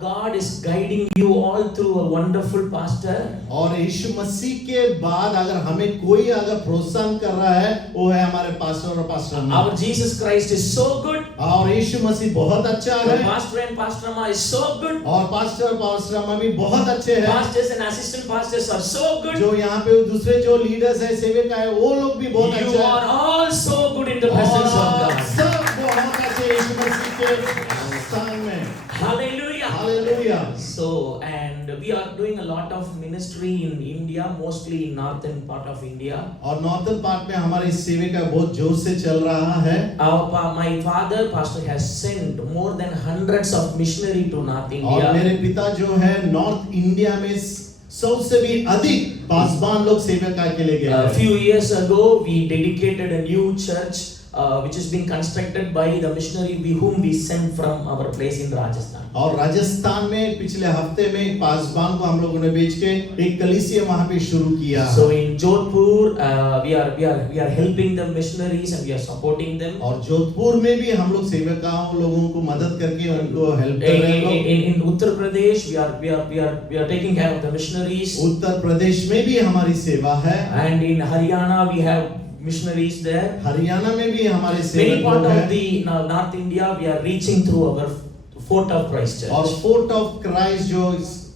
God is guiding you all through a wonderful pastor. और यीशु मसीह के बाद अगर हमें कोई अगर प्रोत्साहन कर रहा है वो है हमारे पास्टर और पास्टर अम्मा। Our Jesus Christ is so good. और यीशु मसीह बहुत अच्छा The है pastor and pastor amma is so good. और पास्टर अम्मा भी बहुत अच्छे हैं। Pastors and assistant pastors are so good. जो यहाँ पे दूसरे जो लीडर्स है सेवक है वो लोग भी बहुत You अच्छे are हैं all so good in the presence of और God. सब बहुत अच्छे यीशु मसीह के स्थान में। Hallelujah. Hallelujah. So, and we are doing a lot of ministry in India, mostly in northern part of India. और नॉर्थन पार्ट में हमारी सेविका बहुत जोर से चल रहा है। My father, pastor, has sent more than hundreds of missionary to North और India. मेरे पिता जो है नॉर्थ इंडिया में 100 से भी अधिक पासवान लोग सेवका के लिए गए A हैं। few years ago, we dedicated a new church, which has been constructed by the missionary whom we sent from our place in Rajasthan. और राजस्थान में पिछले हफ्ते में एक पासवान को हम लोगों ने भेज के एक कलीसिया वहां पे शुरू किया। So in Jodhpur, we are helping the missionaries and we are supporting them. और जोधपुर में भी हम लोग सेवकाओं लोगों को मदद करके उनको हेल्प कर रहे हैं लोग। In Uttar Pradesh, we are taking care of the missionaries. Uttar Pradesh में भी हमारी सेवा है। And in Haryana, we have missionaries there. Haryana में भी हमारे Many सेवक part लोग of हैं। the North India, we are reaching through our Fort of Christ Church. और फोर्ट ऑफ क्राइस्ट जो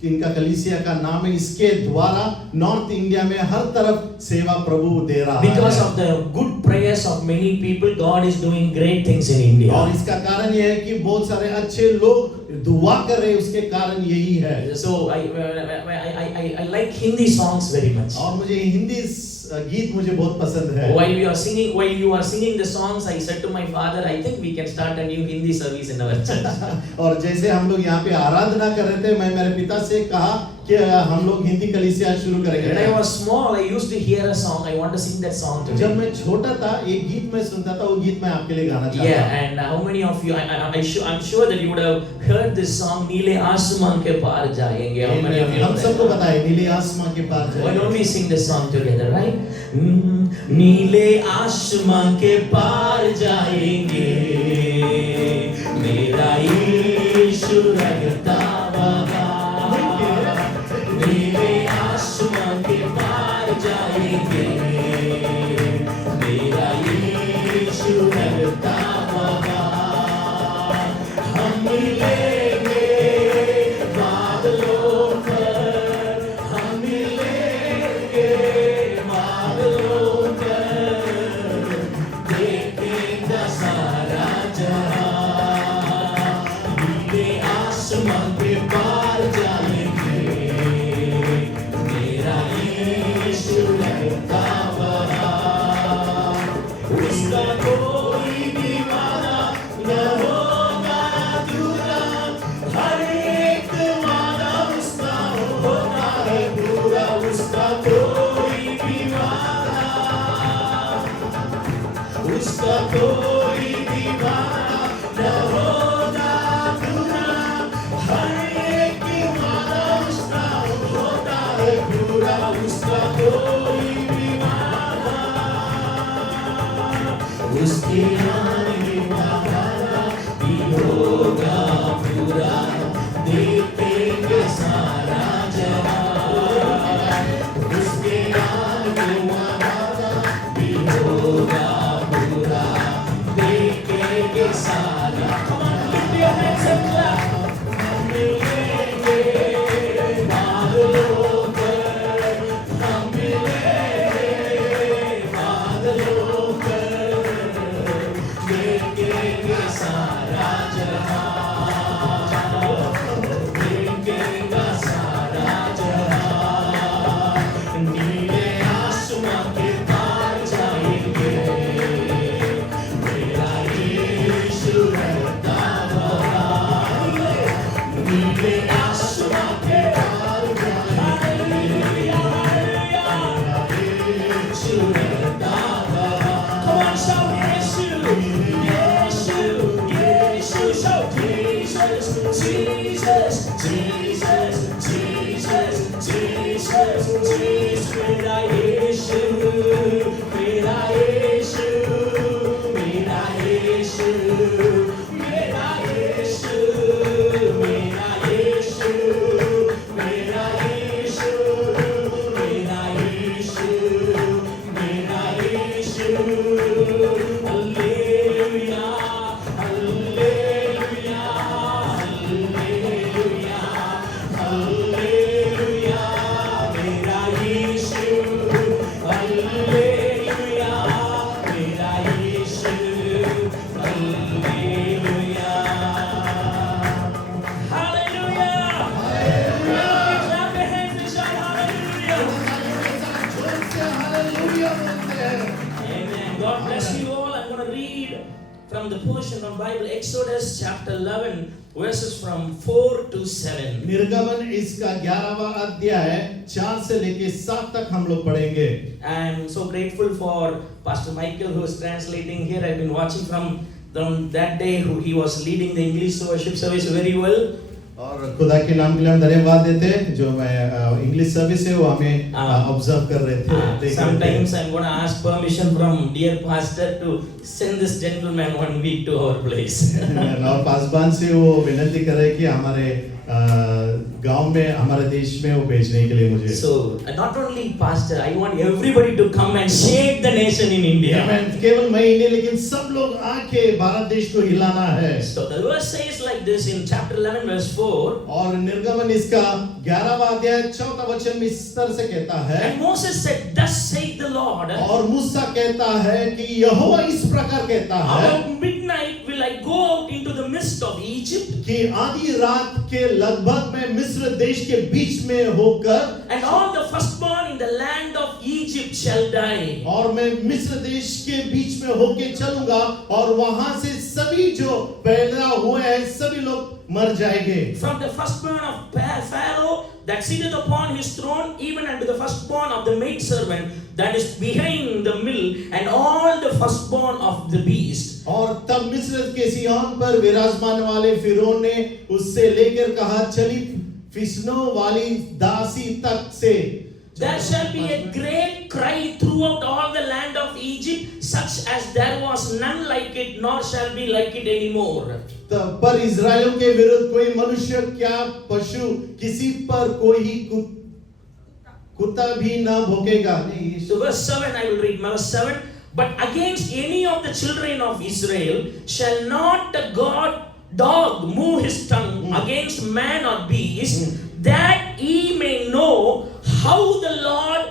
इनका कलीसिया का नाम है इसके द्वारा नॉर्थ इंडिया में हर तरफ सेवा प्रभु दे रहा है। Because of the good prayers of many people, God is doing great things in India. और इसका कारण यह है कि बहुत सारे अच्छे लोग दुआ कर रहे हैं उसके कारण यही है। So I like Hindi songs very much. और मुझे हिंदी गीत मुझे बहुत पसंद है। While you are singing the songs, I said to my father, I think we can start a new Hindi service in our church. और जैसे हम लोग यहाँ पे आराधना कर रहे थे मैं मेरे पिता से कहा कि हम लोग हिंदी कलीसिया शुरू When I करेंगे। was small, I used to hear a song. I want to sing that song today. जब मैं छोटा था एक गीत मैं सुनता था वो गीत मैं आपके लिए गाना चाहता Yeah, हूँ। and how many of you? I'm sure that you would have heard this song. नीले आसमान के पार जाएंगे. How many of you? हम सबको पता है नीले आसमान के पार Why don't जाएंगे। we sing this song together, right? नीले आसमान के पार जाएंगे, मेरा यीशु रहता वहाँ। नीले आसमान के पार जाएंगे, मेरा यीशु रहता वहाँ। हम मिलेंगे बादलों पर, हम मिलेंगे बादलों पर, देखेंगे सारा जहां। नीले आसमान के पार जाएंगे, मेरा यीशु रहता वहाँ। उसका कोई भी वादा न होगा अधूरा, हर एक वादा उसका होता है पूरा। उसका कोई भी वादा, उसका कोई भी वादा न होगा अधूरा, हर एक वादा उसका होता है पूरा। उसका कोई भी वादा, उसके आने का वादा भी होगा पूरा। देखेंगे सारा जहां, उसके आने का वादा भी होगा पूरा। देखेंगे सारा। Come on, lift your hands and clap. हम मिलेंगे बादलों पर, हम मिलेंगे बादलों पर, देखेंगे सारा जहां, देखेंगे सारा जहां। नीले आसमान के पार जाएंगे, मेरा यीशु रहता वहाँ। read from the portion of Bible, Exodus chapter 11, verses from 4 to 7. निर्गमन इसका 11वां अध्याय 4 से लेके 7 तक हम लोग पढ़ेंगे। I am so grateful for Pastor Michael who is translating here. I've been watching from that day who he was leading the English worship service very well. और खुदा के नाम के लिए हम धन्यवाद देते हैं जो मैं इंग्लिश सर्विस है वो हमें ऑब्जर्व कर रहे थे। Sometimes I'm going to ask permission from dear pastor to send this gentleman one week to our place. और पासबान से वो विनती कर रहे कि हमारे गांव में हमारे देश में वो भेजने के लिए मुझे। So not only pastor, I want everybody to come and shake the nation in India. केवल मैं ही नहीं लेकिन सब लोग आके भारत देश को हिलाना है। So the verse says like this in chapter 11 verse 4. और निर्गमन इसका 11वां अध्याय 4वां वचन में इस तरह से कहता है। And Moses said, "Thus saith the Lord." और मूसा कहता है कि यहोवा इस प्रकार कहता है। About midnight will I go out into the midst of Egypt. कि आधी रात के लगभग मैं मिस्र देश के बीच में होकर And all the firstborn in the land of Egypt shall die. और मैं मिस्र देश के बीच में होके चलूंगा और वहां से सभी जो पैदा हुए हैं सभी लोग मर जाएंगे। From the firstborn of Pharaoh that sitteth upon his throne, even unto the firstborn of the maidservant that is behind the mill, and all the firstborn of the beast. और तब मिस्र के सिय्योन पर विराजमान वाले फिरौन ने उससे लेकर कहा चली फिसनो वाली दासी तक से। There shall be a great cry throughout all the land of Egypt, such as there was none like it, nor shall be like it anymore. तब पर इस्राएलियों के विरुद्ध कोई मनुष्य क्या पशु किसी पर कोई कुत्ता भी न भौंकेगा। So verse 7 I will read, verse 7. But against any of the children of Israel shall not the dog move his tongue against man or beast, that ye may know how the Lord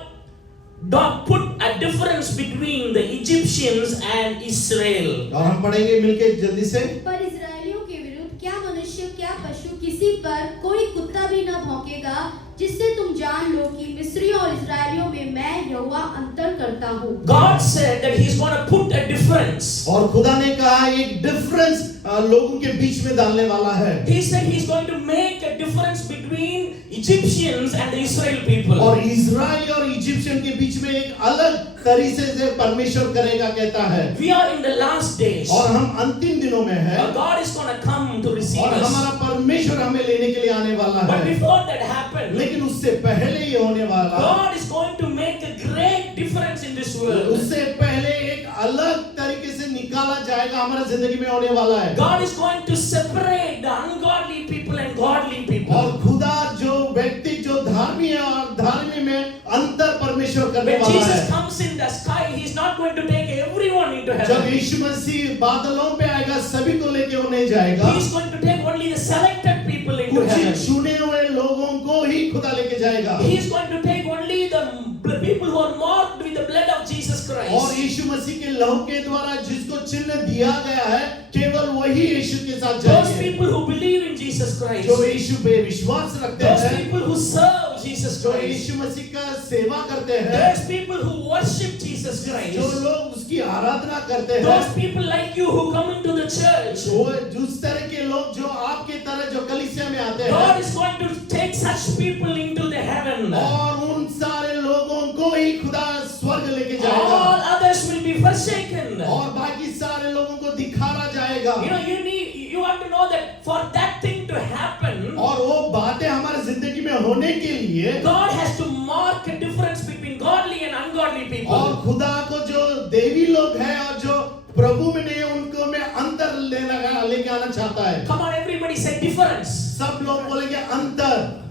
doth put a difference between the Egyptians and Israel. और हम पढ़ेंगे मिलके जल्दी से। पर इस्राएलियों के विरुद्ध क्या मनुष्य क्या पशु किसी पर कोई कुत्ता भी न भौंकेगा, जिससे तुम जान लो कि मिस्रियों और इस्राएलियों में मैं यहोवा अंतर करता हूँ। God said that He's going to put a difference. और खुदा ने कहा एक डिफरेंस लोगों के बीच में डालने वाला है। He said He's going to make a difference between Egyptians and the Israel people. और इज़राइल और इजिप्शियन के बीच में एक अलग तरीके से परमेश्वर करेगा कहता है। We are in the last days. और हम अंतिम दिनों में हैं। God is going to come to receive और us. हमारा परमेश्वर हमें लेने के लिए आने वाला है। But before that happens, लेकिन उससे पहले ये होने वाला। God is going to make a great difference in this world. उससे पहले एक अलग तरीके से निकाला जाएगा हमारे जिंदगी में होने वाला है। God is going to separate the ungodly people and godly people. और खुदा जो व्यक्ति जो धार्मी है और धार्मी में अंतर परमेश्वर करने When वाला Jesus है। comes in the sky, He's not going to take everyone into जब heaven. यीशु मसीह बादलों पे आएगा सभी को लेके वो नहीं जाएगा। He is going to take only the selected people into कुछ heaven. चुने हुए लोगों को ही खुदा लेके जाएगा। He is going to take only the people who are marked with the blood of Jesus और Christ. यीशु मसीह के लहू के द्वारा जिसको चिन्ह दिया गया है केवल वही यीशु के साथ Those जाएंगे। people who believe in Jesus Christ. जो यीशु पे विश्वास रखते Those हैं, people who serve Jesus जो Christ. यीशु मसीह का सेवा करते हैं, Those people who worship Jesus जो Christ. लोग उसकी आराधना करते हैं, Those people like you who come into the church. वो उस तरह के लोग जो आपके तरह जो कलीसिया में आते God हैं is going to take such people into the heaven. और उन सारे लोगों को ही खुदा स्वर्ग लेके All जाएगा others will be forsaken. और बाकी सारे लोगों को दिखाया जाएगा। You have to know that for that thing to happen, और वो बातें हमारे जिंदगी में होने के लिए God has to mark a difference between godly and ungodly और people. खुदा को जो देवी लोग हैं और जो प्रभु में नहीं उनको में अंतर लेके आना चाहता है। Come on, everybody say difference. सब लोग बोलेंगे अंतर,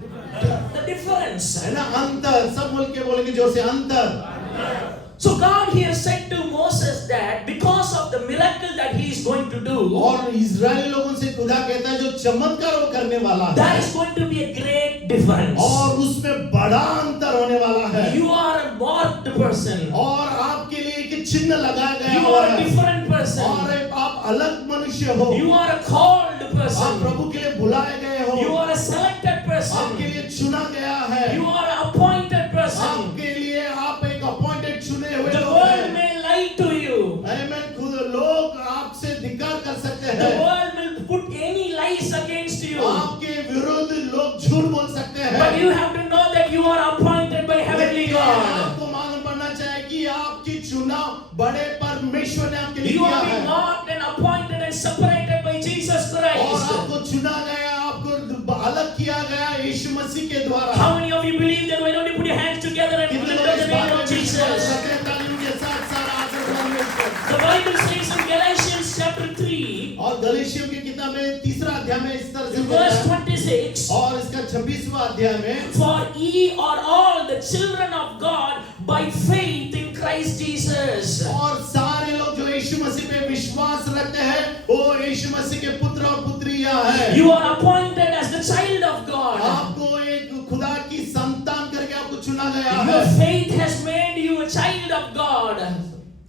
The difference. है ना, अंतर। सब मिल के बोलेंगे जोर से अंतर। So God here said to Moses that because of the miracle that He is going to do, और इजरायली लोगों से खुदा कहता है जो चमत्कार वो करने वाला है there is going to be a great difference. और उसमें बड़ा अंतर होने वाला है You are a marked person. और आपके लिए एक चिन्ह लगाया गया You हुआ are a है different person. और आप अलग मनुष्य हो। You are a called आप person. प्रभु के लिए बुलाए गए हो। You are a selected person. आपके लिए चुना गया है। You are an appointed person. आपके लिए आप एक अपॉइंटेड चुने हुए The लोग world हैं। may lie to you. आमेन। खुद लोग झूठ बोल सकते हैं, but you have to know that you are appointed by heavenly लेकिन God. आपको मालूम पड़ना चाहिए कि आपकी चुनाव बड़े परमेश्वर ने आपके लिए You किया have been है, marked and appointed and separated by Jesus और Christ. आपको चुना गया, आपको अलग किया गया यीशु मसीह के द्वारा। How many of you believe that? Why don't you put your hands together and कितने lift लोग up the इस बात name में of विश्वास Jesus? करते हैं? तालियों के साथ सारा आदर बंद The Bible says in Galatians chapter 3, और गलातियों की किताब में 3 अध्याय में इस तरह से in कहता verse है, 26, और इसका 26वां अध्याय में, for ye are all the children of God by faith in Christ Jesus. और सारे लोग जो यीशु मसीह पे विश्वास रखते हैं वो यीशु मसीह के पुत्र और पुत्रियां हैं। You are appointed as the child of God. आपको एक खुदा की संतान करके आपको चुना गया Your है। faith has made you a child of God.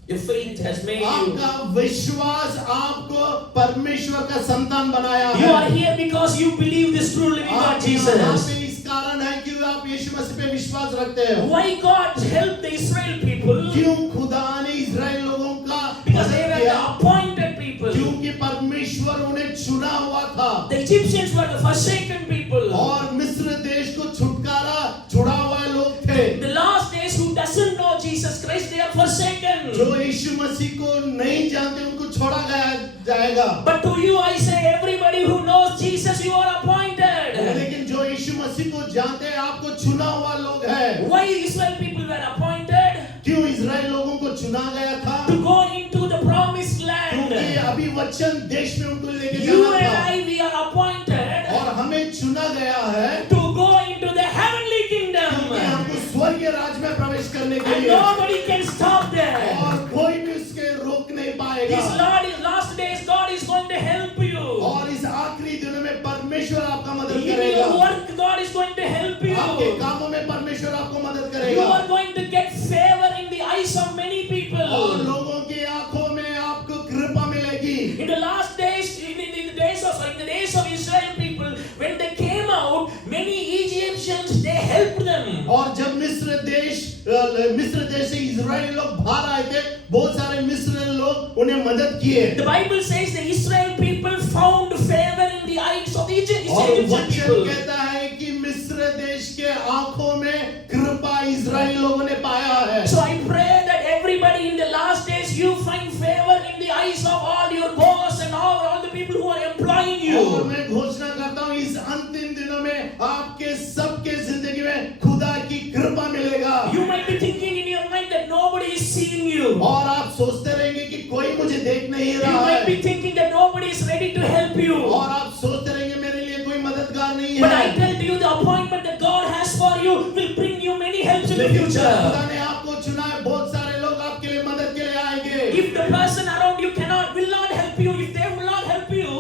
Your faith has made you. आपका विश्वास आपको परमेश्वर का संतान बनाया You है। are here because you believe this true living God आप यहाँ Jesus. पे इस कारण है कि आप यीशु मसीह पे विश्वास रखते हैं। Why God helped the Israel people? क्यों खुदा ने इजराइल लोगों का Because मदद they were the किया? appointed people. क्योंकि परमेश्वर उन्हें चुना हुआ था, The Egyptians were the forsaken people. और मिस्र देश को छुटकारा छुड़ा हुआ लोग थे। The last days who doesn't know Jesus Christ, they are forsaken. जो यीशु मसीह को नहीं जानते उनको छोड़ा गया जाएगा। But to you I say, everybody who knows Jesus, you are appointed. लेकिन जो यीशु मसीह को जानते हैं आपको चुना हुआ लोग है। Why Israel people were appointed? क्यों इजराइल लोगों को चुना गया था? To go into the promised land. क्योंकि अभी वचन देश में उनको लेके You जाना and था, I, we are appointed और हमें चुना गया है to go into the heavenly kingdom. क्योंकि हमको स्वर्गीय राज्य में प्रवेश करने के And लिए, nobody can stop there. और कोई भी उसके रोक नहीं पाएगा। This last days, God is going to help you. और इस आखिरी दिनों में परमेश्वर आपका मदद In करेगा। your work, God is going to help आपके you. कामों में परमेश्वर आपको मदद You करेगा, are going to get favor in the eyes of many और people. लोगों की आंखों में आपको कृपा मिलेगी। In the last days, in the days of Israel people, when they came out, many Egyptians they helped them. और जब मिस्र देश से इजराइल लोग बाहर आए थे, बहुत सारे मिस्र लोग उन्हें मदद किए। The Bible says the Israel people found favor in the eyes of the Egyptian और वचन people. कहता है कि मिस्र देश के आंखों में कृपा इजराइल लोगों ने पाया है। So I pray that everybody in the last days you find favor in the eyes of all your boss and all the people who are employing और you. मैं घोषणा करता हूँ इस अंतिम दिनों में आपके सबके जिंदगी में खुदा की कृपा मिलेगा। You might be thinking in your mind that nobody is seeing you. और आप सोचते रहेंगे कि कोई मुझे देख नहीं You रहा might be है, thinking that nobody is ready to help you. और आप सोचते रहेंगे मेरे लिए कोई मददगार नहीं But I है। tell you, the appointment that God has for you will bring you many helps in the लेकिन जब future. खुदा ने आपको चुना है, बहुत सारे लोग आपके लिए मदद के लिए आएंगे। If the person around you will not help you, if they will not help you,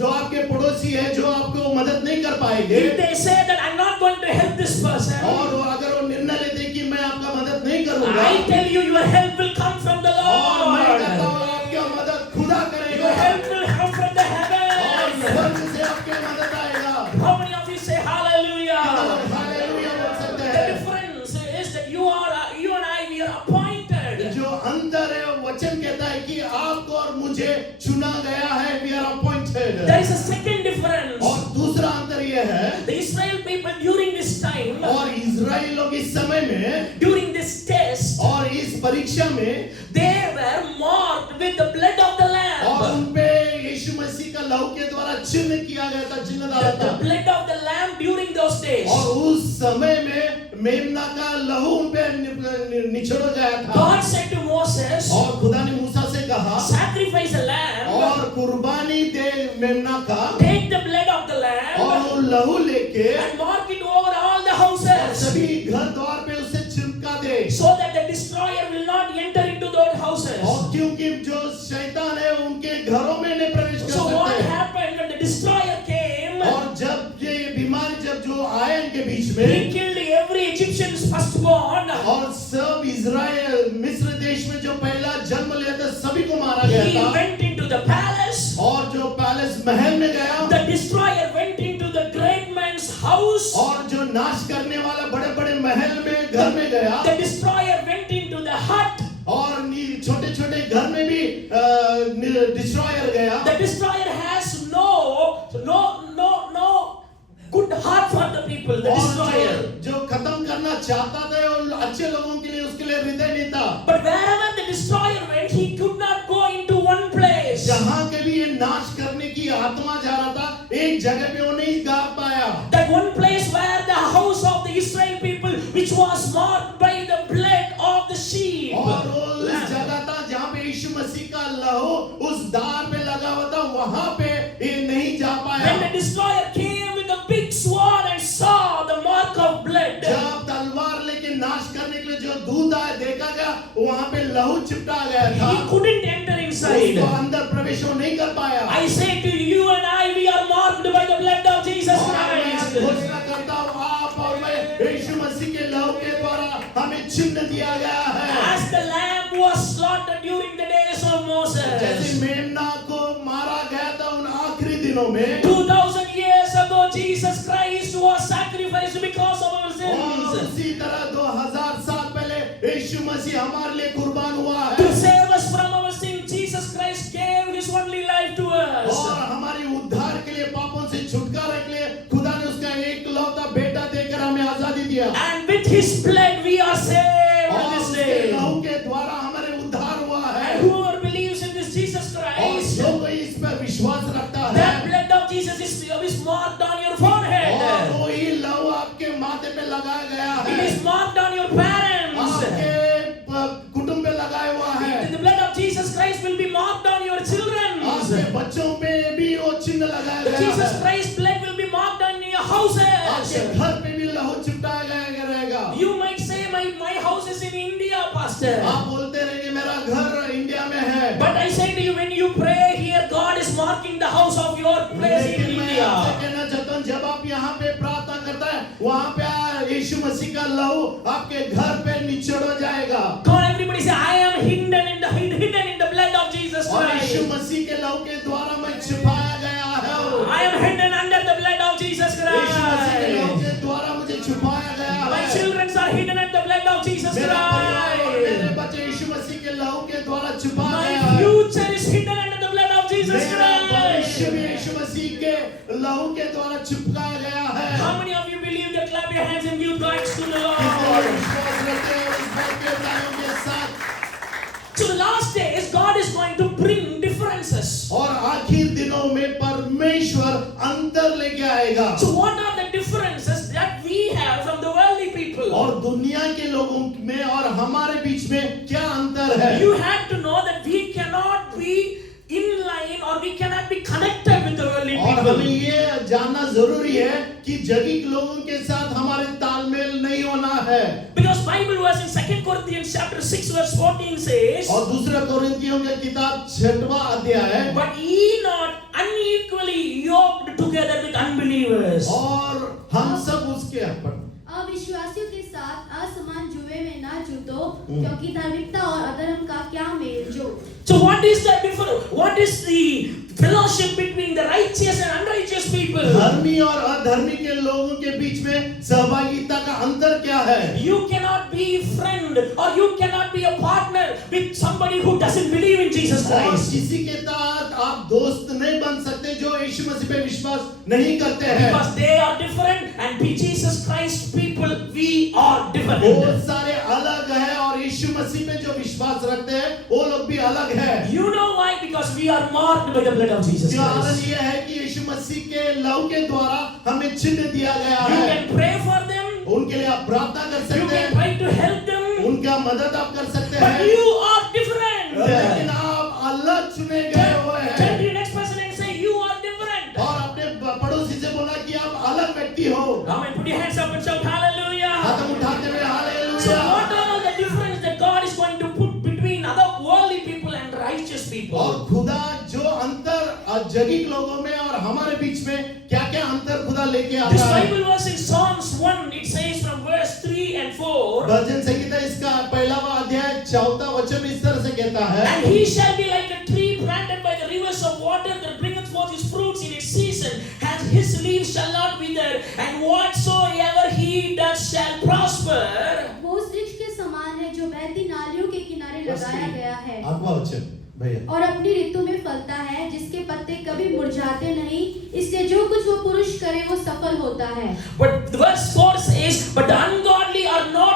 जो आपके पड़ोसी है, जो आपको मदद नहीं कर पाएंगे, if they say that I'm not going to help this person, और अगर वो निर्णय लेते कि मैं आपका मदद नहीं करूंगा, I tell you, your help will come from the और मैं कहता Lord. हूँ आपकी मदद खुदा Your करेगा, help will come from the और heavens. स्वर्ग से आपकी मदद आएगा। How many of you say hallelujah? Hallelujah बोल सकते The हैं। difference is that you and I, we are appointed. जो अंदर है वचन कहता है कि आपको और मुझे चुना गया है, we are appointed। There is a second difference. और दूसरा अंतर ये है, The Israel people during this time, और इजराइल लोग इस समय में during this test, और इस परीक्षा में, they were marked with the blood of the और lamb. उन पे यीशु मसीह का लहू के द्वारा चिन्ह किया गया था, चिन्ह डाला The था। blood of the lamb during those days. और उस समय में मेमना का लहू उन पे निचोड़ा गया था। God said to Moses, और खुदा ने मूसा से कहा, sacrifice a lamb, और कुर्बानी दे मेमना का, take the blood of the और lamb वो लहू लेके and mark it over all the houses, सभी घर द्वार पे उसे चिपका दे। so that the destroyer will not enter into those houses. और क्योंकि जो शैतान है उनके घरों में नहीं प्रवेश कर So what सकते। happened when the destroyer came? और जब ये बीमारी जब जो आए इनके बीच He में, killed every Egyptian's firstborn. और सब इजराइल मिस्र देश में जो पहला जन्म लिया था सभी को मारा गया He था। went into the palace. और जो पैलेस महल में गया, The destroyer went into the great man's house. और जो नाश करने वाला बड़े बड़े महल में घर में गया, The destroyer went into the hut. और छोटे छोटे घर में भी डिस्ट्रॉयर गया। The destroyer has no good heart for the चाहता था और अच्छे लोगों के लिए उसके लिए हृदय नहीं था। But wherever the destroyer went, he could not go into one place. जहाँ के भी ये नाश करने की आत्मा जा रहा था, एक जगह पे वो नहीं जा पाया। That one place where the house of the Israel people, which was marked by the blood of the sheep. और वो उस जगह था जहाँ पे यीशु मसीह का लहू उस दार पे लगा हुआ था, वहाँ पे ये नहीं जा पाया। When the destroyer came with a big sword and saw the mark of blood, जब तलवार लेके नाश करने के लिए जो दूत आया देखा गया, वहाँ पे लहू चिपटा गया था, he couldn't enter inside. उसको अंदर प्रवेश वो नहीं कर पाया। I say to you and I, we are marked by the blood of Jesus और मैं Christ. घोषणा करता हूँ, आप और मैं यीशु मसीह के लहू के द्वारा हमें चिन्ह दिया गया है। As the lamb was slaughtered during the days of Moses, जैसे मेमना को मारा गया था उन आखिरी दिनों में, 2000 years ago, Jesus Christ was sacrificed because of our और sins. उसी तरह 2000 साल पहले यीशु मसीह हमारे लिए कुर्बान हुआ है To save us from our sin, Jesus Christ gave His only life to us. और हमारे उद्धार के लिए, पापों से छुटकारा के लिए खुदा ने उसका एकलौता बेटा देकर हमें आजादी दिया। And with His blood, we are saved और this उसके day. लहू के द्वारा हमारे उद्धार हुआ है। And whoever believes in this Jesus और Christ, जो कोई इस पर विश्वास रखता है, that blood of Jesus is marked on your और forehead. वो ही लहू आपके माथे पे लगाया गया It है, is marked on your parents. आपके कुटुंब पे लगाया हुआ है, The blood of Jesus Christ will be marked on your children. आपके बच्चों पे भी वो चिन्ह लगाया The गया Jesus है, Christ blood will be marked on your आपके houses. घर पे भी लहू चिपटाया गया रहेगा। You might say, my house is in India, Pastor. आप बोलते रहेंगे मेरा घर इंडिया में है, But I say to you, when you pray here, God is marking the house of your place in लेकिन मैं आपसे India. कहना चाहता हूँ, जब आप यहाँ पे प्रार्थना करता है, वहाँ पे यीशु मसीह का लहू आपके घर पे निचोड़ हो जाएगा। Come on, everybody say, I am hidden in the blood of Jesus और यीशु Christ. मसीह के लहू के द्वारा मैं छिपाया गया है। I am hidden under the blood of Jesus यीशु मसीह के लहू Christ. के द्वारा मुझे छुपाया गया My है। children are hidden under the blood of Jesus मेरा परिवार और मेरे Christ. बच्चे यीशु मसीह के लहू के द्वारा छुपा My गया है। future is hidden under the blood of Jesus मेरा भविष्य Christ. भी यीशु मसीह के लहू के द्वारा चिपकाया गया है। How many of you believe that? Clap your hands and give thanks to the कितने Lord. विश्वास रखते हैं इस बात के तायों के साथ? So the last days, God is going to bring differences. और आखिर दिनों में परमेश्वर अंतर लेके आएगा। So what are the differences that we have from the worldly people? और दुनिया के लोगों में और हमारे बीच में क्या अंतर है? You have to know that we cannot be in line or we cannot be connected with the worldly और हमें people. ये जानना जरूरी है कि जगत लोगों के साथ हमारे तालमेल नहीं होना है। Because Bible verse in 2 Corinthians chapter 6 verse 14 says, और दूसरा कोरिन्थियों के किताब 6वां अध्याय, but ye not unequally yoked together with unbelievers. और हम सब उसके अविश्वासियों के साथ असमान जुए में ना जुटो, क्योंकि धार्मिकता और अधर्म का क्या मेल जो। So what is the difference? What is the fellowship between the righteous and unrighteous people? धर्मी और अधर्मी के लोगों के बीच में सहभागिता का अंतर क्या है? You cannot be a friend or you cannot be a partner with somebody who doesn't believe in Jesus और Christ. किसी के साथ आप दोस्त नहीं बन सकते जो यीशु मसीह पे विश्वास नहीं करते हैं। Because they are different and be Jesus Christ people, we are different. बहुत सारे अलग हैं और यीशु मसीह पे जो विश्वास रखते हैं वो लोग भी अलग हैं। You know why? Because we are marked by the blood of Jesus कारण Christ. ये है कि यीशु मसीह के लहू के द्वारा हमें चिन्ह दिया गया You है। can pray for them, उनके लिए आप प्रार्थना कर you सकते can हैं, try to help them, उनका मदद आप कर सकते but हैं, you are different. लेकिन आप अलग चुने गए हुए Turn to हैं। your next person and say, you are different. और अपने पड़ोसी से बोला कि आप अलग व्यक्ति हो। Amen. Put your hands up and shout hallelujah. हाथ उठाते हुए So hallelujah. what are the difference that God is going to put between other worldly people and righteous और people? खुदा जो अंतर जगत लोगों में और हमारे बीच में क्या-क्या अंतर खुदा लेके This आता है। Bible verse in Psalms 1, it says from verse 3 and 4, भजन संहिता इसका 1वां अध्याय 4वां वचन इस तरह से कहता है, and he shall be like a tree planted by the rivers of water that bringeth forth his fruits in its season, and his leaves shall not wither, and whatsoever he does shall prosper. वो उस वृक्ष के समान है जो बहती नालियों के किनारे लगाया गया है 8वां वचन भैया, और अपनी ऋतु में फलता है, जिसके पत्ते कभी मुरझाते नहीं, इससे जो कुछ वो पुरुष करे वो सफल होता है। But verse 4 says, but the ungodly are not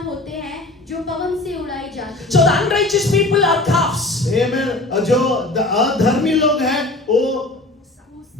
समान होते हैं जो पवन से उड़ाई जाती हैं। So the unrighteous people are calves. आमेन। जो अधर्मी लोग हैं वो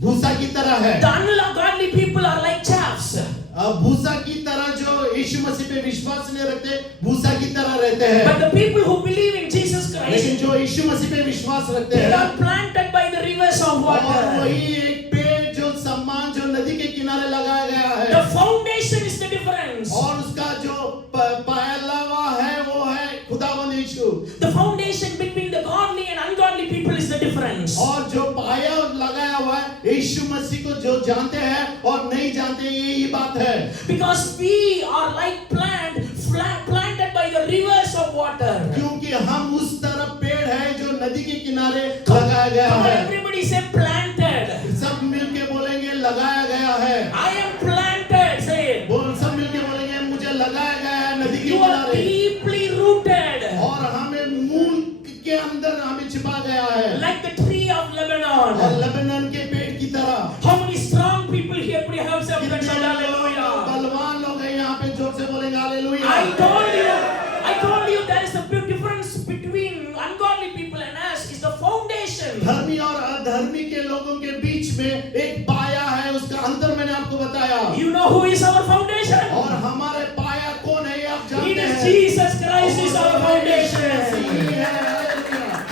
भूसा की तरह है। The ungodly people are like chaffs. भूसा की तरह जो यीशु मसीह पे विश्वास नहीं रखते भूसा की तरह रहते हैं। But the people who believe in Jesus लेकिन Christ, जो यीशु मसीह पे विश्वास रखते they हैं are planted by the rivers of और water. वही एक पेड़ जो सम्मान जो नदी के किनारे लगाया गया है The foundation is the difference. और उसका जो पहला है वो है खुदावंद यीशु। The foundation between the godly and ungodly people is the difference. और जो पाया लगाया हुआ है यीशु मसीह को जो जानते हैं और नहीं जानते यही बात है। Because we are like planted by the rivers of water. क्योंकि हम उस तरफ पेड़ है जो नदी के किनारे लगाया गया Come on, है। everybody say planted. सब मिलके बोलेंगे लगाया गया है। I am planted. Say it. सब मिलके बोलेंगे मुझे लगाया गया है नदी के You are किनारे deeply rooted. और हमें मूल के अंदर हमें छिपा गया है Like the tree of और Lebanon. लेबनान के पेड़ की तरह। How many strong people here put your hands up and shout hallelujah. बलवान लोग हैं यहाँ पे जोर से बोलेंगे hallelujah. I told you there is a big difference between ungodly people and us is the foundation. धर्मी और अधर्मी के लोगों के बीच में एक पाया है उसका अंतर मैंने आपको बताया। You know who is our foundation? और हमारे पाया कौन है ये आप It जानते is हैं। Jesus Christ is our यही foundation. है,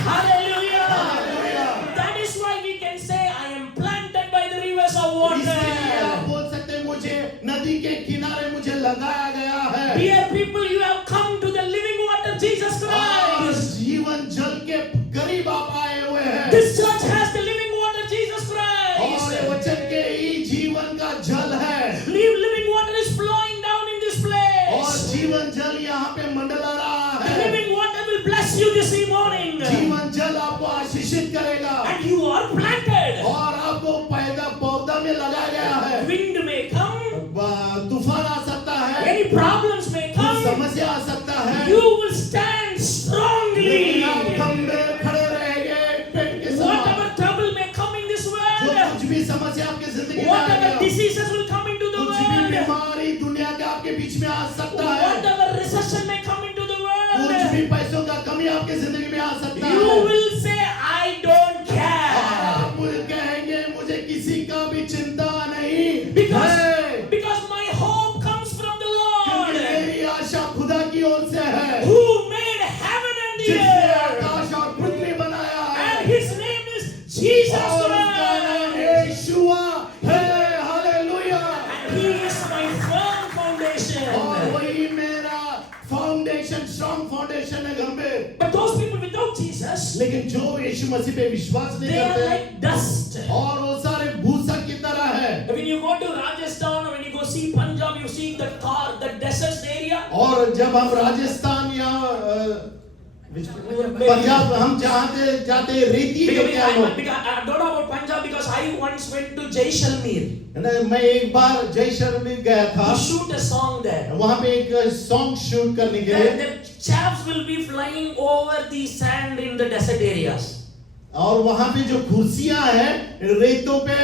hallelujah. Hallelujah. That is why we can say I am planted by the rivers of इसलिए आप water. बोल सकते हैं मुझे नदी के किनारे मुझे लगाया गया है। Dear people, you have come to the living water, Jesus और Christ. जीवन जल के करीब आप आए हुए हैं। This church has the living water, Jesus और ये Christ. वचन के ही जीवन का जल है Living water is flowing down in this और place. जीवन जल यहाँ पे मंडला रहा The है। living water will bless you this morning. जीवन जल आपको आशीषित करेगा And you are planted. और आपको पौधा में लगाया गया है। Wind may come, तूफान आ सकता है, any problems may कुछ come. समस्या आ सकता है, You will stand strongly. लेकिन आप खंबे खड़े रहेंगे पेड़ के समान। Whatever trouble may come in this जो world, कुछ भी समस्या आपके जिंदगी में whatever आएगा, diseases will come into the कुछ भी world, बीमारी दुनिया के आपके बीच में आ सकता है, whatever recession may come into the कुछ world, भी पैसों का कमी आपके जिंदगी में आ सकता you है। will say, I don't और care. आप कहेंगे मुझे किसी का भी चिंता नहीं है, Because my hope comes from the क्योंकि Lord, मेरी आशा खुदा की ओर से है who made heaven and the जिसने earth. आकाश और पृथ्वी बनाया है And his name is Jesus और उसका नाम Christ. यीशुआ है। Hallelujah. And he is my firm और foundation. वही मेरा फाउंडेशन स्ट्रॉन्ग फाउंडेशन है गंभीर। But those people without Jesus, लेकिन जो यीशु मसीह पे विश्वास नहीं they are करते like dust. और वो सारे भूसा की तरह है। When you go to Rajasthan or when you go see Punjab, you see the Thar, the desert area. और जब हम राजस्थान या पंजाब हम जाते रेती Because देखते हैं लोग। I don't know about Punjab because I once went to Jaisalmer मैं एक बार जयशलमेर गया था, to shoot a song there. वहाँ पे एक सॉन्ग शूट करने के लिए The chaffs will be flying over the sand in the desert areas. और वहाँ पे जो कुर्सियां हैं रेतों पे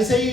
ऐसे ही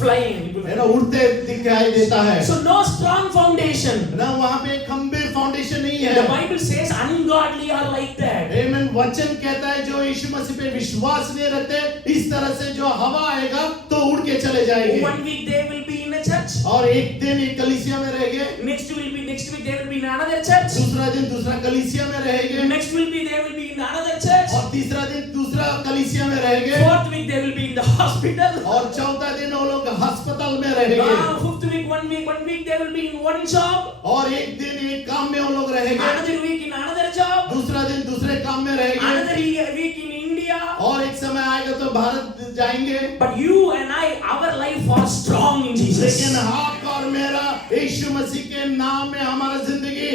Flying. है ना उड़ते दिखाई देता है So no strong foundation. ना वहाँ पे खंबे फाउंडेशन नहीं The है। Bible says ungodly are like that. आमीन। वचन कहता है जो यीशु मसीह पे विश्वास नहीं रखते इस तरह से जो हवा आएगा तो उड़ के चले जाएंगे। One week they will be in a church. और एक दिन एक कलीसिया में रहेंगे, Next week they will be in another church. दूसरा दिन दूसरा कलीसिया में रहेंगे, Next they will be in another church. और तीसरा दिन दूसरा कलीसिया में रहेंगे, Fourth week they will be in the hospital. और चौथा दिन वो लोग अस्पताल में रहेंगे, Fifth week, one week they will be in one job. और एक दिन एक काम में वो लोग रहेंगे, Another week in another job. दूसरा दिन दूसरे काम में रहेंगे, Another week in India. और एक समय आएगा तो भारत जाएंगे। But you and I, our life was strong in Jesus. लेकिन आपका और मेरा यीशु मसीह के नाम में हमारा जिंदगी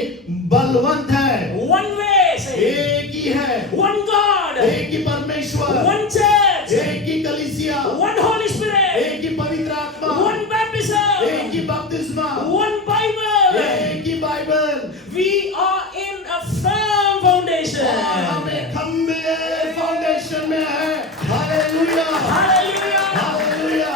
बलवंत है। One way, say. एक ही है, One God. एक ही परमेश्वर, One church. एक ही कलीसिया, One Holy Spirit. एक ही पवित्र आत्मा, One baptism. एक ही बपतिस्मा, One Bible. एक ही Bible. We are in a firm foundation. और हमें खंबे फाउंडेशन में है। Hallelujah, Hallelujah. Hallelujah.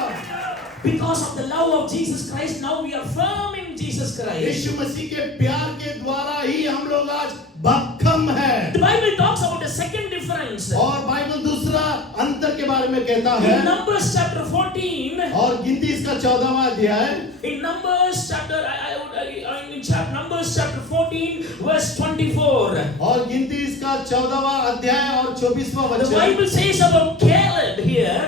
Because of the love of Jesus Christ, now we are firm in Jesus Christ. यीशु मसीह के प्यार के द्वारा ही हम लोग आज भक्कम है। The Bible talks about a second difference. और बाइबल दूसरा अंतर के बारे में कहता है। In Numbers chapter 14, और गिनती इसका 14वां अध्याय, in Numbers chapter, Numbers chapter 14, verse 24. और गिनती इसका 14वां अध्याय और 24वां The वचन। Bible says about Caleb here.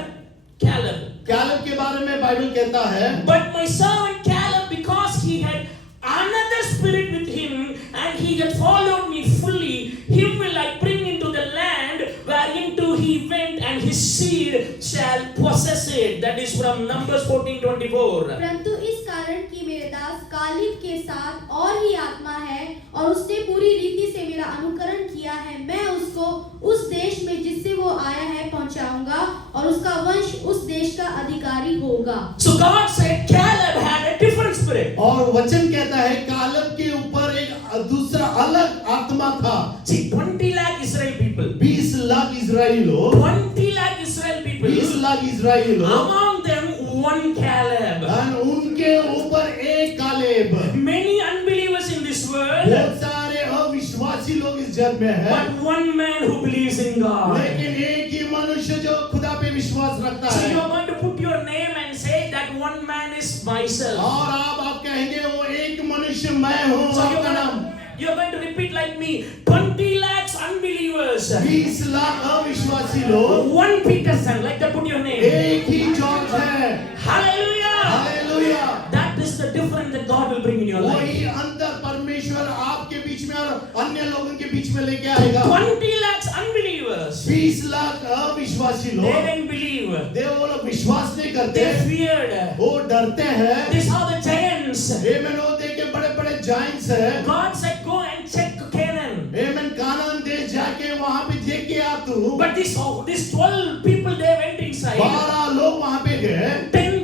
Caleb. Caleb के बारे में बाइबल कहता है, But my servant Caleb, because he had another spirit with him and he had followed me fully, him will I bring into the land whereinto he went, and his seed shall possess it. That is from Numbers 14:24. परंतु इस कारण कि मेरे दास कालिब के साथ और ही आत्मा है और उसने पूरी रीति से मेरा अनुकरण किया है, मैं उसको उस देश में जिससे वो आया है पहुंचाऊंगा और उसका वंश उस देश का अधिकारी होगा। So God said Caleb had a different spirit. और वचन कहता है कालेब के ऊपर एक दूसरा अलग आत्मा था। See, 20 lakh Israel people. 20 lakh Israeli लोग, 20 lakh Israel people. 20 lakh Israeli लोग, Among them one Caleb. और उनके ऊपर एक Caleb. Many unbelievers in this world, बहुत सारे अविश्वासी लोग इस जग में हैं, but one man who believes in God. लेकिन एक ही मनुष्य जो खुदा पे विश्वास रखता So है। you are going to put your name and say that one man is myself. और आप कहेंगे वो एक मनुष्य मैं हूँ। So आपका नाम you're going to repeat like me. 20 lakhs unbelievers. 20 lakh अविश्वासी लोग, One Peterson, like that, put your name. एक ही जॉर्ज है। Hallelujah. Hallelujah. That is the difference that God will bring in your life. वही अंतर परमेश्वर आपके बीच में और अन्य लोगों के बीच में लेके आएगा। 20 lakhs unbelievers. 20 लाख अविश्वासी They लोग, didn't believe. वो लोग विश्वास नहीं करते, They feared. वो डरते हैं। These are the giants. आमेन। वो देखे बड़े-बड़े जायंट्स हैं। God said, go and check Canaan. आमेन। कानान देश जाके वहाँ पे देख के आ तू। But these 12 people, they went inside. 12 लोग वहाँ पे गए। 10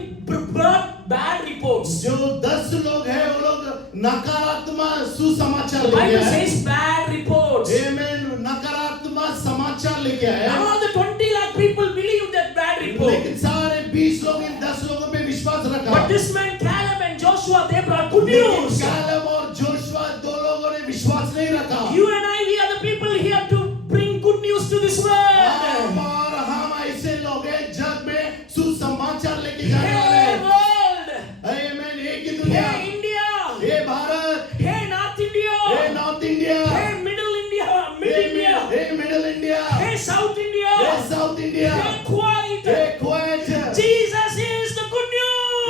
brought bad reports. जो 10 लोग हैं वो लोग नकारात्मक सुसमाचार The लेके Bible आए। says bad reports. आमेन। नकारात्मक समाचार लेके आए। And all the 20 lakh people believed that bad report. लेकिन सारे 20 लोग इन 10 लोगों पे विश्वास रखा। But this man Caleb and Joshua, they brought good news. Caleb और जोशुआ दो लोगों ने विश्वास नहीं रखा। You and I, we are the people here to bring good news to this world. और हम ऐसे लोग हैं जग में सुसमाचार लेके जाने वाले Hey हैं। world. आमेन। एक ही दुनिया, Hey India. हे भारत, Hey North India. हे north India, Hey Middle India. Mid India. हे middle India, Hey South India. हे साउथ इंडिया, Hey Kuwait. हे Kuwait. Jesus is the good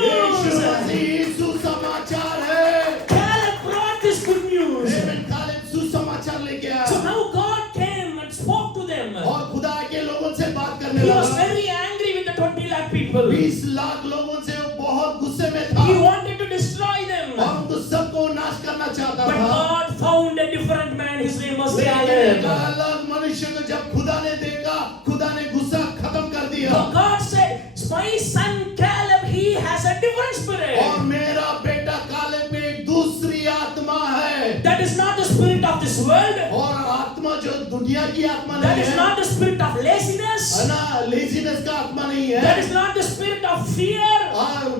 यीशु news. मसीह सुसमाचार है। Caleb brought this good news. आमेन। कालेब सुसमाचार लेके आया। So now God came and spoke to them. और खुदा के लोगों से बात करने He was लगा। very angry with the 20 lakh people. 20 lakh लोगों से वो बहुत गुस्से में था He wanted to destroy them. और उनको सबको नाश करना चाहता But था। God found a different man. His name was लेकिन Caleb. अलग मनुष्य को जब खुदा ने देखा, खुदा ने गुस्सा खत्म कर दिया। So God said, my son Caleb, he has a different spirit. और मेरा बेटा कालेब में एक दूसरी आत्मा है। That is not the spirit of this world. और आत्मा जो दुनिया की आत्मा That नहीं is है, not the spirit of laziness. है ना, लेजीनेस का आत्मा नहीं That है, is not the spirit of fear.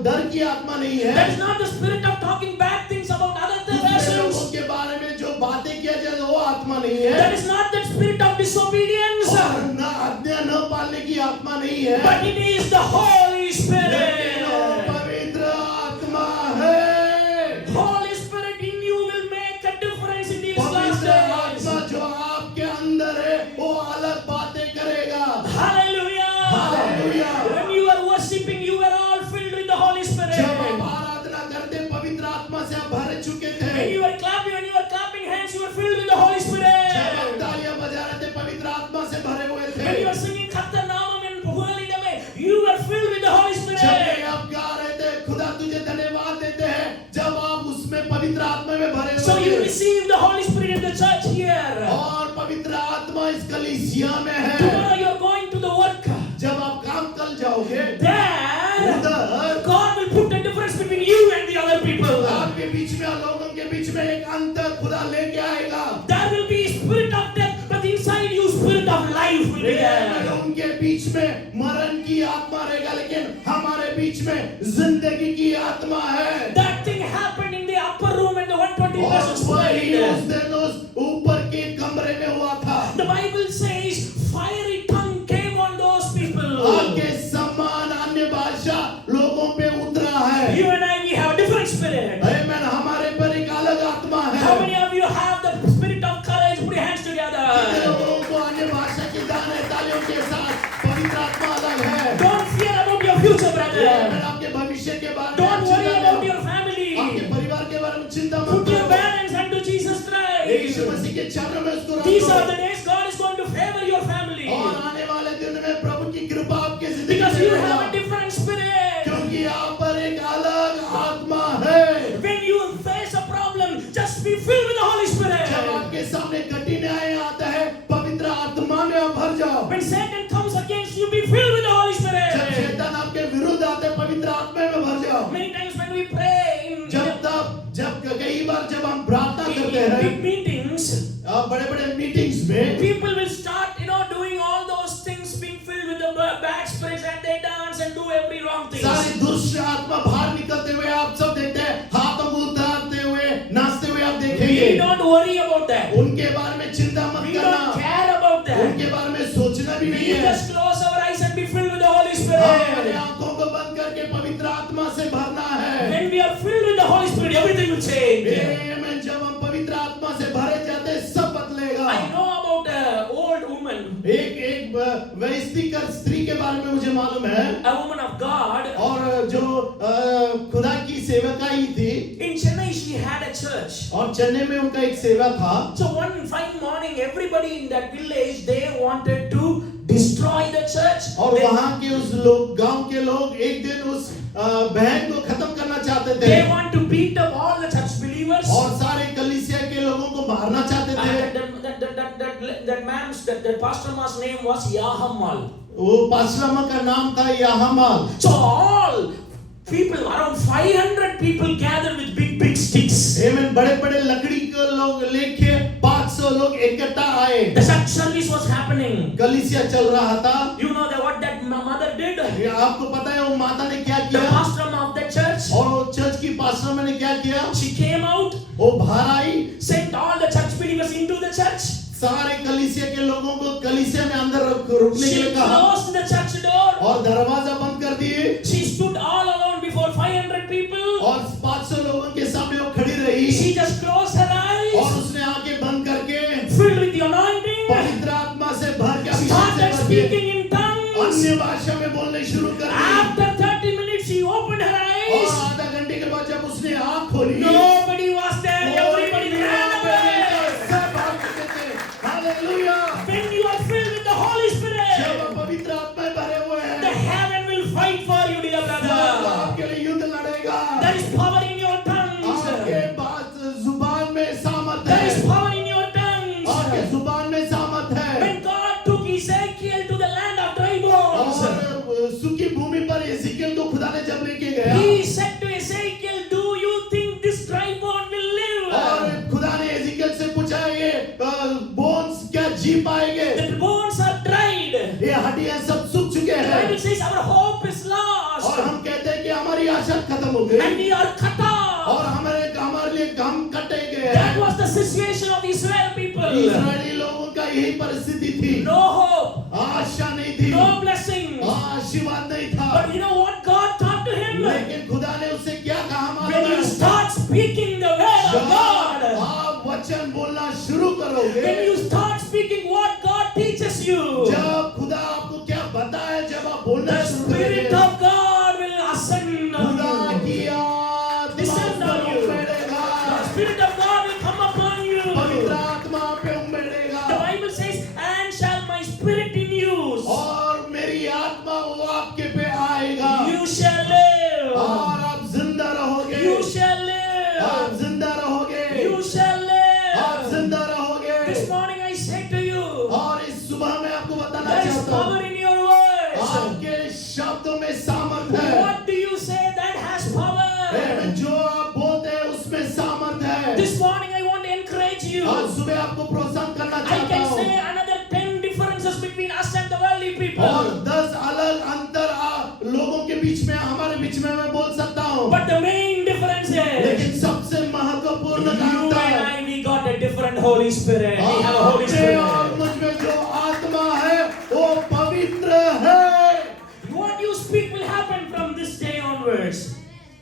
डर की आत्मा नहीं है, That is not the spirit of talking bad things about other दूसरे लोगों persons. के बारे में जो बातें किया जाए वो आत्मा नहीं है, That is not the spirit of disobedience. और न आज्ञा न पालने की आत्मा नहीं है, But it is the Holy लेकिन वो Spirit. पवित्र आत्मा है। Holy Spirit in you will make a difference in these last पवित्र days. आत्मा जो आपके अंदर है वो अलग बातें करेगा। Hallelujah. Hallelujah. When you are worshiping, you are all filled with the Holy Spirit. जब आप आराधना करते पवित्र आत्मा से आप भर चुके थे, When you are clapping hands, you are filled with the Holy जब आप Spirit. तालियां बजा रहे थे पवित्र आत्मा से भरे हुए थे, When you are singing Khatar Naamam and whirling away, you are filled with the Holy जब Spirit. आप गा रहे थे खुदा तुझे धन्यवाद देते हैं, जब आप उसमें पवित्र आत्मा में भरे So you हुए थे, receive the Holy Spirit in the church here. और पवित्र आत्मा इस कलीसिया में है। Tomorrow you are going to the work. जब आप काम कल जाओगे, There, उधर God will put a difference between you and the other people. आपके बीच में और लोगों के बीच में एक अंतर खुदा लेके आएगा। There will be spirit of death, but inside you spirit of life will be there. उनके बीच में मरण की आत्मा रहेगा, लेकिन हमारे बीच में जिंदगी की आत्मा है। That thing happened in the upper room many और persons वही prayed. उस दिन उस ऊपर के कमरे में हुआ था। The Bible says fiery tongue came on those people. आगे समान अन्य भाषा लोगों पे उतरा है। You and I, we have a different spirit. आमीन, हमारे पर एक अलग आत्मा है। How many of you have the spirit of courage? Put your hands कितने together. लोगों को अन्य भाषा की दान है, तालियों के साथ पवित्र आत्मा अलग है। Don't fear about your future, brother. आमीन, आपके भविष्य के बारे में Don't worry चिंता about न your करो। family. आपके परिवार के बारे में चिंता मत Put your करो। balance unto Jesus यीशु Christ. मसीह के चरणों में उसको These रखो। are the days God is going to favor your family. और आने वाले दिन में प्रभु की कृपा आपके जिंदगी Because में you रहेगा। have a different spirit. क्योंकि आप पर एक अलग आत्मा है। When you face a problem, just be filled with the Holy जब Spirit. आपके सामने कठिनाई आता है, पवित्र आत्मा में आप भर जाओ। When Satan comes against you, be filled with the Holy जब Spirit. शैतान आपके विरुद्ध आता है, पवित्र आत्मा में भर जाओ। Many times when we pray in जब कई बार जब हम प्रार्थना करते हैं, big meetings, बड़े-बड़े मीटिंग्स में people will start, doing all those things, being filled with the bad spirits, and they dance and do every wrong thing. सारी दुष्ट आत्मा बाहर निकलते हुए आप सब देखते हैं, हाथों को उतारते हुए, नाचते हुए आप देखेंगे। We don't worry about that. उनके बारे में चिंता मत We करना। don't care about that. उनके बारे में सोचना भी नहीं We है। just close our eyes and be filled with the Holy हमारे Spirit. आंखों को बंद करके पवित्र आत्मा से भरना है। When we are filled with the Holy Spirit, everything will change. आमीन, जब हम पवित्र आत्मा से भरे जाते हैं, सब बदलेगा। I know about an old woman, एक वयस्कर स्त्री के बारे में मुझे मालूम है, a woman of God. और जो खुदा की सेवकाई थी, In Chennai, she had a church. और चेन्नई में उनका एक सेवा था। So one fine morning, everybody in that village, they wanted to destroy the church. और They, वहां के उस लोग, गांव के लोग एक दिन उस बहन को खत्म करना चाहते थे, they want to beat up all the church believers. और सारे कलीसिया के लोगों को मारना चाहते थे। That pastor man's name was Yahamal. वो पास्टरमा का नाम था याहमाल। So all people, around 500 people gathered with big sticks. आमीन, बड़े-बड़े लकड़ी के लोग लेके 500 लोग इकट्ठा आए। The church service was happening. कलीसिया चल रहा था। You know what that mother did? ये आपको पता है वो माता ने क्या The किया? pastor of the church, और वो चर्च की पास्टरमा ने क्या किया? she came out, वो बाहर आई, sent all the church believers into the church. सारे कलीसिया के लोगों को कलीसिया में अंदर रुकने के She लिए कहा, closed the church door. और दरवाजा बंद कर दिए, She stood all alone before 500 people. और 500 लोगों के सामने वो खड़ी रही, She just closed her और eyes, उसने आंखें बंद करके filled with the anointing, पवित्र आत्मा से भर के started अभिषेक से speaking in tongues. अन्य भाषा में बोलने शुरू कर दी। After 30 minutes, she opened her और eyes. आधा घंटे के बाद जब उसने आंख खोली, Nobody was there. Everybody ran away. सब भाग चुके थे। Hallelujah. When you are filled with the Holy जब Spirit, आप पवित्र आत्मा में भरे हुए the हैं, heaven will fight for you, dear वो brother. आपके लिए युद्ध लड़ेगा। There is power in your tongues. आपके बात जुबान में सामर्थ There is है, power in your tongues. आपके जुबान में सामर्थ है। When God took Ezekiel to the land of dry bones, और सूखी भूमि पर एजेकियल को खुदा ने जब लेके गया, He said to Ezekiel, "Do you think this dry bone will live?" और खुदा ने एजेकियल से पूछा, ये बोन्स क्या जी पाएंगे? The bones are dried. ये हड्डियां सब सूख चुके The हैं, Bible says our hope is lost, और हम कहते हैं कि हमारी आशा खत्म हो गई, and we are cut और off. हमारे लिए हम कटे गए। That was the situation of Israel people. इस्राएली लोगों का यही परिस्थिति थी, No hope, आशा नहीं थी, no blessing. आशीर्वाद नहीं था। But you know what God taught to him? लेकिन खुदा ने उससे क्या कहा? When मालूम you है? start speaking the word of जब God, आप वचन बोलना शुरू करोगे, when you start speaking what God teaches you, जब खुदा आपको क्या बताए, जब आप बोलना the शुरू Spirit करोगे, of God will ascend on खुदा you. की आत्मा Descend on पे you. उमड़ेगा, The Spirit of God will come upon you. पवित्र आत्मा पे उमड़ेगा, The Bible says, "And shall my spirit in you, और मेरी आत्मा वो आपके पे आएगा, you shall live. और आप जिंदा रहोगे, You shall आप live. जिंदा रहोगे, You shall आप live." जिंदा रहोगे। This morning I say to you, और इस सुबह मैं आपको बताना there is चाहता हूँ, power in your words. आपके शब्दों में सामर्थ है। What do you say that has power? जो आप बोलते हैं उसमें सामर्थ है। This morning I want to encourage you. आज सुबह आपको प्रोत्साहन करना I चाहता can हूँ, say another 10 differences between us and the worldly people. और 10 अलग अंतर लोगों के बीच में, हमारे बीच में मैं बोल सकता हूँ, But the main difference is लेकिन सबसे महत्वपूर्ण you अंतर Holy Spirit. We have a Holy आपने और Spirit. मुझ में जो आत्मा है वो पवित्र है। What you speak will happen from this day onwards.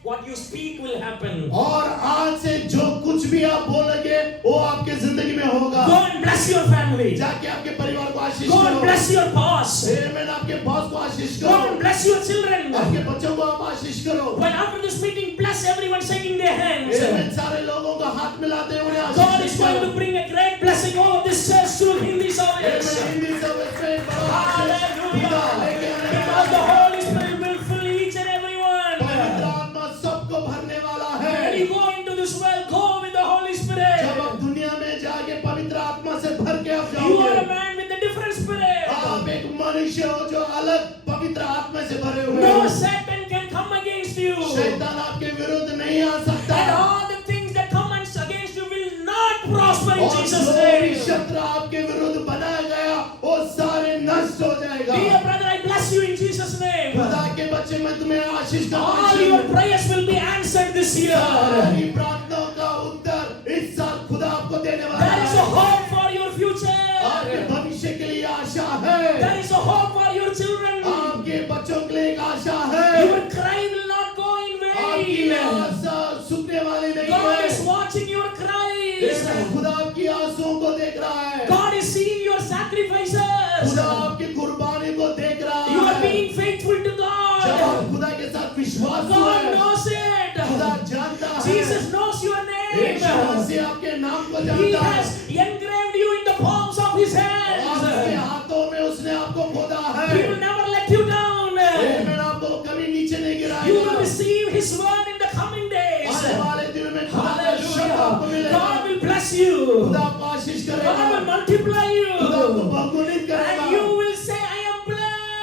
What you speak will happen. और आज से जो कुछ भी आप बोलेंगे वो आपके जिंदगी में होगा। Go and bless your family. जाके आपके परिवार को आशीष Go करो। and bless your boss. आमेन। आपके बॉस को आशीष Go करो। and bless your children. आपके बच्चों को आप आशीष करो। But after this meeting, bless everyone shaking their hands. आमेन। सारे लोगों का हाथ मिलाते हुए God Ashish is going to bring a great blessing all of this church through Hindi service. Hindi service में एक बड़ा आशीष खुदा लेके आने Because the वाला है। Holy Spirit will fill each and everyone. पवित्र आत्मा सबको भरने वाला है। When you go into this world, go with the Holy जब Spirit. आप दुनिया में जाके पवित्र आत्मा से भर के आप You are a जाओगे, man with a different spirit. आप एक मनुष्य हो जो अलग पवित्र आत्मा से भरे हुए No हो। Satan can come against you. शैतान आपके विरुद्ध नहीं आ सकता। And all the things that come against you will not prosper in और Jesus' जो भी name. शत्रु आपके विरुद्ध बनाया गया वो सारे नष्ट हो जाएगा। Dear brother, I bless you in Jesus' name. खुदा के बच्चे मैं तुम्हें आशीष करता All हूँ। your prayers will be answered this year. सारी प्रार्थनाओं का उत्तर इस साल खुदा आपको देने वाला There is a है। hope for your आपके future. भविष्य के लिए आशा है। There is a hope for your children. आपके बच्चों के लिए एक आशा है। Your cry will not go in आपकी vain. आशा सूखने वाली नहीं God is है। watching your cries. खुदा आपकी आंसुओं को देख रहा है। God is seeing your sacrifices. खुदा आपकी कुर्बानी को देख रहा You are है। being faithful to जब God. आप खुदा के साथ विश्वास God है, knows it. खुदा जानता है। Jesus knows your एक name. मसीह आपके नाम को He जानता है। has engraved you in the palms of His आपके hands. हाथों में उसने आपको खोदा है। He will never let you down. आमीन। आपको कभी नीचे नहीं You will गिराएगा। receive His word in the coming days. आने वाले दिनों में खुदा का शब्द आपको Hallelujah. मिलेगा। God will bless you. खुदा आपको आशीष God will करेगा। multiply खुदा आपको you. बहुगुणित And करेगा। you will say, I am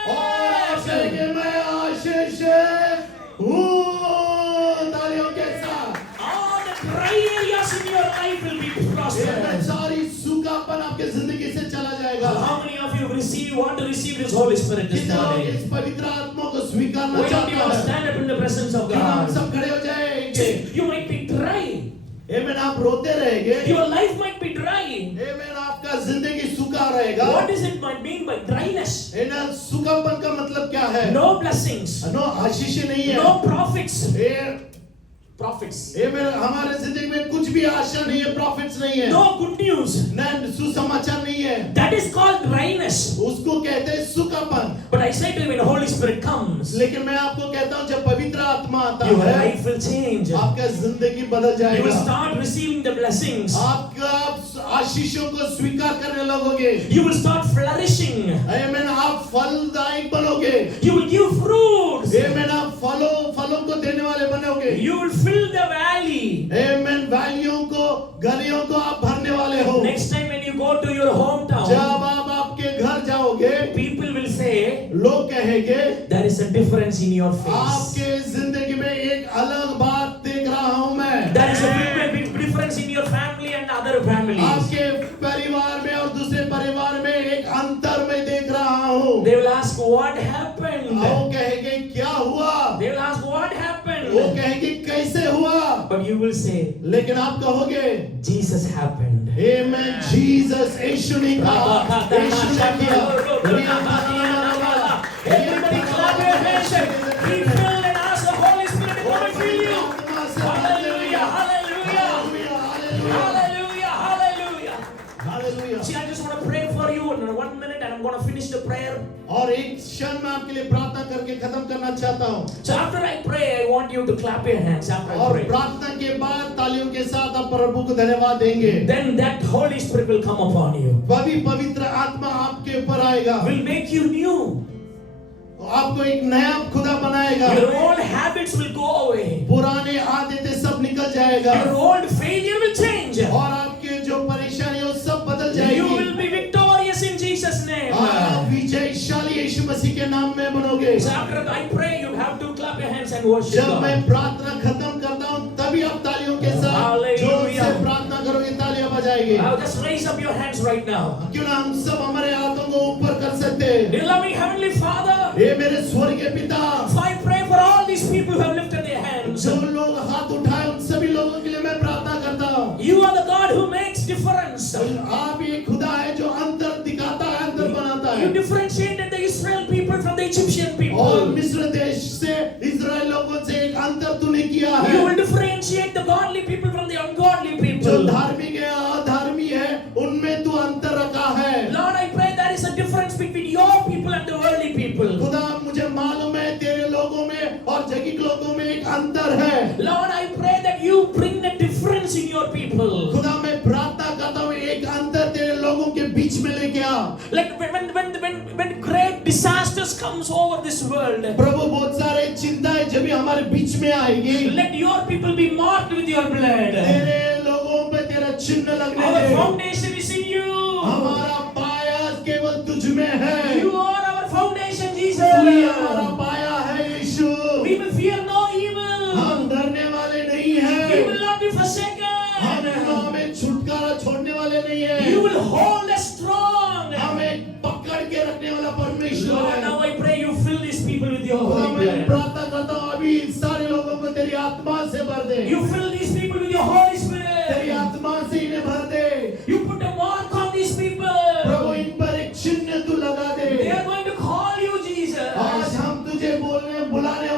और आप blessed. कहेंगे मैं आशीष हूँ। तालियों के साथ All the dry areas in your life will be ये prosperous. सारी सूखापन आपके जिंदगी से चला जाएगा। How many of you want to receive this Holy Spirit this कितने लोग morning? इस पवित्र आत्मा को स्वीकारना Why don't you all चाहते हैं? stand up in the presence of क्यों ना हम God? सब खड़े हो जाएंगे? See, you might be dry. आमीन। आप रोते रहेंगे। Your life might be dry. आमीन। आपका जिंदगी सूखा रहेगा। What does it might mean by dryness? आमीन। सूखापन का मतलब क्या है? No blessings. नो आशीष नहीं है। No profits. प्रॉफिट्स। Prophets. आमीन। हमारे जिंदगी में कुछ भी आशा नहीं है, प्रॉफिट्स नहीं है, No good news. न सुसमाचार नहीं है। That is called dryness. उसको कहते हैं सूखापन। But I say to you, when the Holy Spirit comes, लेकिन मैं आपको कहता हूँ जब पवित्र आत्मा आता your है life will change. आपका जिंदगी बदल You will जाएगा। start receiving the blessings. आपका आशीषों को स्वीकार करने लगोगे। You will start flourishing. आमीन। आप फलदायक बनोगे। You will give fruits. आमीन। आप फलों को देने वाले बनोगे। You will fill the valley. आमीन। वैलियों को गलियों को आप भरने वाले हो। Next time when you go to your hometown, जब आप आपके घर जाओगे people will say, लोग कहेंगे there is a difference in your face. आपके जिंदगी में एक अलग बात देख रहा हूं मैं। There is a big difference in your family and other families. आपके परिवार में और दूसरे परिवार में एक अंतर मैं देख रहा हूं। They will ask, what happened? वो कहेंगे क्या हुआ? They will ask, what वो happened? कहेंगे कैसे हुआ? But you will say, लेकिन आप कहोगे Jesus happened. आमीन। जीसस यीशु ने कहा, यीशु ने किया। Everybody clap your hands. Be filled and ask the Holy Spirit to come and fill you. Hallelujah, hallelujah, hallelujah, hallelujah. Hallelujah. See, I just want to pray for you in 1 minute and I'm going to finish the prayer. और एक क्षण में आपके लिए प्रार्थना करके खत्म करना चाहता हूँ। So after I pray, I want you to clap your hands after I और pray. प्रार्थना के बाद तालियों के साथ आप प्रभु को धन्यवाद देंगे। Then that Holy Spirit will come upon you. वही पवित्र आत्मा आपके ऊपर आएगा। Will make you new. आपको एक नया खुदा बनाएगा। Your old habits will go away. पुराने आदतें सब निकल जाएगा। Your old failure will change. और आपके जो परेशानी है वो सब बदल You जाएगी। will be victorious in Jesus' name. आप विजयशाली यीशु मसीह के नाम में बनोगे। So after I pray, you have to clap your hands and worship जब मैं God. प्रार्थना खत्म करता हूँ तभी आप तालियों के साथ Hallelujah. जोर से प्रार्थना करोगे, तालियां बजाएंगे। Now just raise up your hands right now. क्यों ना हम सब हमारे हाथों को ऊपर कर सकते हैं। Dear loving Heavenly Father, हे मेरे स्वर्गीय पिता, so I pray for all these people who have lifted their hands. जो लोग हाथ उठाए उन सभी लोगों के लिए मैं प्रार्थना करता हूँ। You are the God who makes difference. difference. आप ये खुदा है जो अंतर दिखाता है, अंतर बनाता You है। differentiated the Israel people from the Egyptian और people. मिस्र देश से इजराइल लोगों से एक अंतर तूने किया है। You will differentiate the godly people from the ungodly जो people. धार्मिक है अधार्मी है उनमें तू अंतर रखा है। Lord, I pray there is a difference between your people and the worldly people. खुदा मुझे मालूम है तेरे लोगों में और जगत लोगों में एक अंतर है। Lord, I pray that you bring the difference in your people. खुदा मैं प्रार्थना करता हूँ एक अंतर तेरे लोगों के बीच में लेके आ। Like when great disasters comes over this world, प्रभु बहुत सारे चिंताएं जब भी हमारे बीच में आएगी, let your people be marked with your blood. तेरे लोगों पे तेरा चिन्ह लगने Our they. foundation is in you. हमारा पाया केवल तुझ में है। You are our foundation, तू Jesus. ही हमारा पाया है यीशु। We will fear no evil. हम डरने वाले नहीं We हैं। will not be forsaken. हमें छुटकारा छोड़ने वाले नहीं हैं। You will hold us strong. हमें पकड़ के रखने वाला परमेश्वर Lord, है। now I pray you fill these people with your खुदा Holy मैं Spirit. प्रार्थना करता हूँ अभी इन सारे लोगों को तेरी आत्मा से भर दे। You fill these people with your Holy तेरी Spirit. आत्मा से इन्हें भर दे। You put a mark on these people. प्रभु इन पर एक चिन्ह तू लगा दे। They are going to call you आज Jesus. हम तुझे बोलने बुलाने